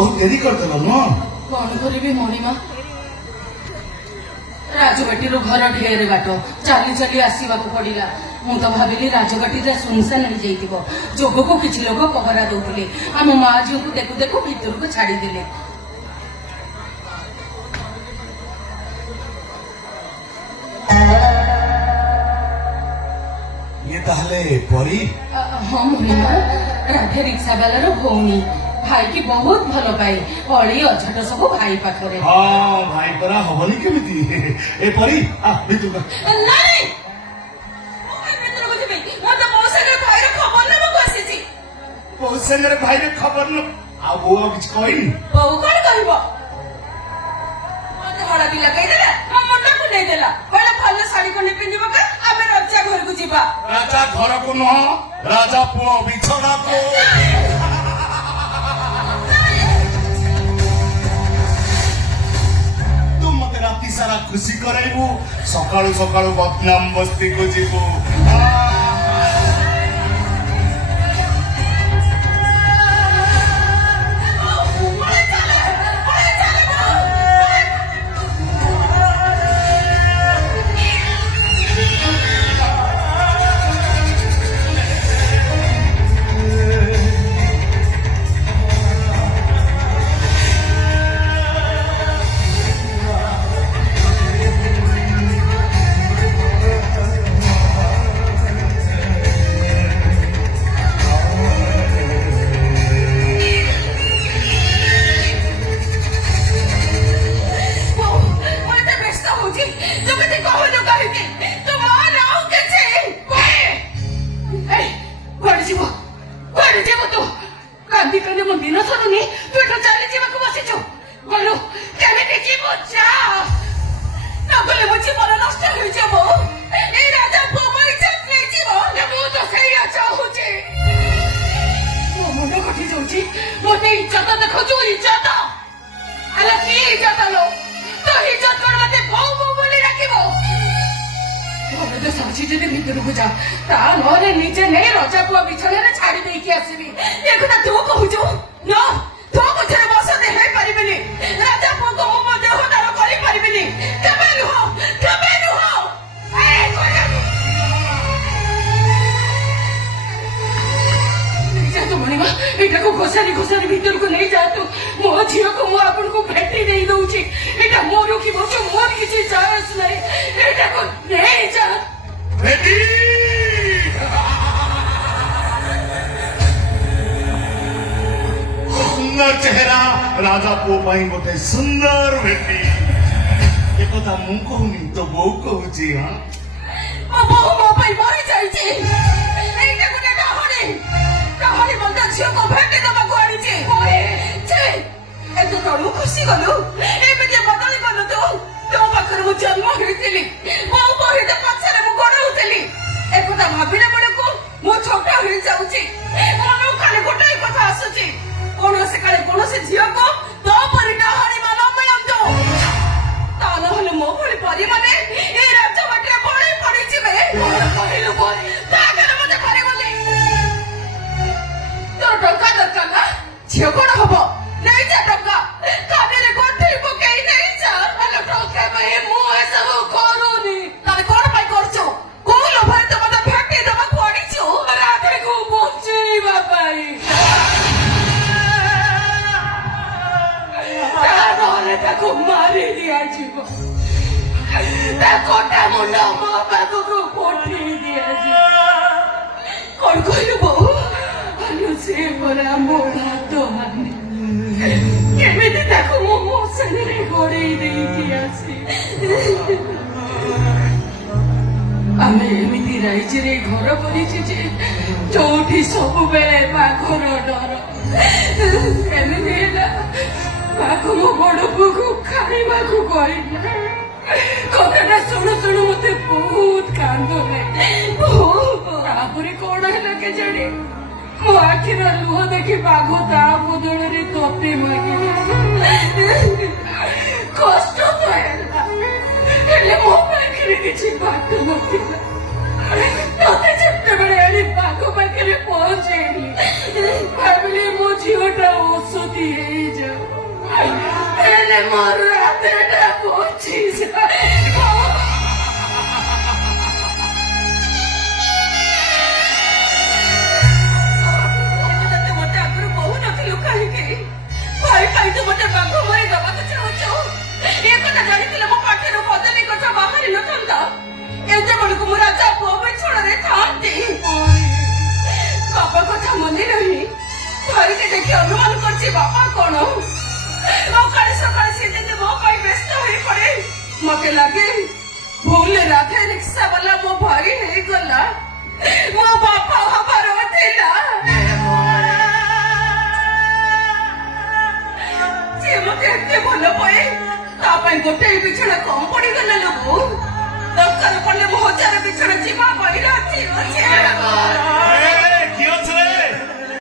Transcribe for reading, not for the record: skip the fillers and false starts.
बहुत देरी करदेल न कौन करी मणिमा राजबाटी घर ढेर बाट चली चली आसवा पड़ा मु तो भाविली राजबाटी सुनसान हो जाइथिबो जोग को किछि लोग पहरा दउथिले आम माँ झील को देखु देखु भीतर को छाड़ीदेले ये ताहले परी हाँ मणिमा राधे रिक्शा वाला भौणी भाई की बहुत भल पाए अली अझट सब भाई पाखरे हाँ भाई परा हबनी केमिति ए परी आ भितु का नहीं भीतर को जिबे मते मौसा भाई रे खबर न को आसी छी बहुत संगे भाई रे खबर न आ वो किछ कहनी बहू कौन कहबो मते हड़ा भी लगाई देला हम मुंडा को नहीं देला कहला भल साड़ी को नहीं पिंदिबो का आमे राजा घर को जीवा राजा घर को न राजा पुओ बिछड़ा को राति सारा खुशी कराइबू सकाळू सकाळू बदनाम बस्ती को जीवू नीचे नहीं रजा पुआ बिछड़े छाड़ी देकी आसबि देखा तू कहूचु न तो कुछ बस दे पारिबेनी राजा पुआ को मो देह दार करि पारिबेनी केबे नुह नहीं जा तू मणिमा एटा को घोसारी घोसारी भीतर को नहीं जा तू मो झियो को मो आपन को भेटी देई दउची एटा मोर की बचो मोर किछि चाहस नहीं एटा को नहीं जा रेडी सुंदर चेहरा राजा पुओ पाई गोटे सुंदर बेटी ए कथा मु कहूनी तो बो कहूची हां ओ बो मो पाई मरि जाई छी एटा गुटे कहानी बंदा झियो को भेटी दबा को आनी छी ओए छे ए तो तळु खुशी गलु ए बेटे बदली गलु तो पाखर मु जन्म हेतिली मो बहिदा पछरे मु गड होतली ए कथा भाबिले बडे को मो छोटा हो जाउची मनो खाली गोटे कथा आसुची कोनोसे काले कोनोसे झियो को तो परिटा हरि मानो मिलंतो ता नहले मो भली परि माने ए राजा बाटे बळी पड़ी जिबे कहलु बोली तागर मते करे बोली तो टका टका ना झियो कोन हबो नहीं जा टका काबेले गोठी पकेई नहीं जा अल टका में मु ए सब करूनी तारे कोन पाई करछो कोन भर तो मते फेटी दबा पड़ी छु राधे को पहुंचीबा पाई ताको मारी दिया जीवो कोटा मुंडा माँ बाबू को कोठी दिया जीवो कौन कहलु बहु अनु से बड़ा मोड़ा तो माने केमिति ताको मो सने गोड़े देई दिया सी आमे एमिति राइजे रे घर परिछि जे जोठी सब बेले बाघर डर एमिति ना बाघ मो बड़ पुको खाइबा को कहना कथाटा शुणु शुणु मते बहुत कांद तापरे कौन है के जानी मो आखिर लुह देखी बाघ ता बदल रे तोते मागे कष्ट तो है मो पाखे किसी बात नथिला तोते जिते बड़े आनी बाघ पाखे पहुंचेली भाविली मो झीवटा औषधि है जा ମୋର ରାତିଟା ବୁଝିଯାଏ। ମତେ ଆଗରୁ କହୁନଥିଲୁ କାହିଁକି? ଭାଇ ପାଇଁ ତୁ ମତେ ବାଘ ମାରି ଦବାକୁ ଚାହୁଁଛୁ? ଏ କଥା ଜାଣିଥିଲେ ମୋ ପାଖରୁ ପଦବୀ କଥା ବାହାରି ନଥାନ୍ତା। ଏତେବେଳକୁ ମୁଁ ରାଜା ପୁଅ ବିଛଣାରେ ଥାନ୍ତି। ବାପା କଥା ମନେ ନାହିଁ। ଭାଇକି ଦେଖି ଅନୁମାନ କରିଛି ବାପା କଣ। ସକାଳେ ସକାଳେ ସେ ଯଦି ମୋ ପାଇଁ ବ୍ୟସ୍ତ ହେଇ ପଡେ, ମତେ ଲାଗେ ଭୁଲରେ ରାଧେ ରିକ୍ସା ବାଲା ମୋ ଭାଇ ହେଇଗଲା। ମୋ ବାପା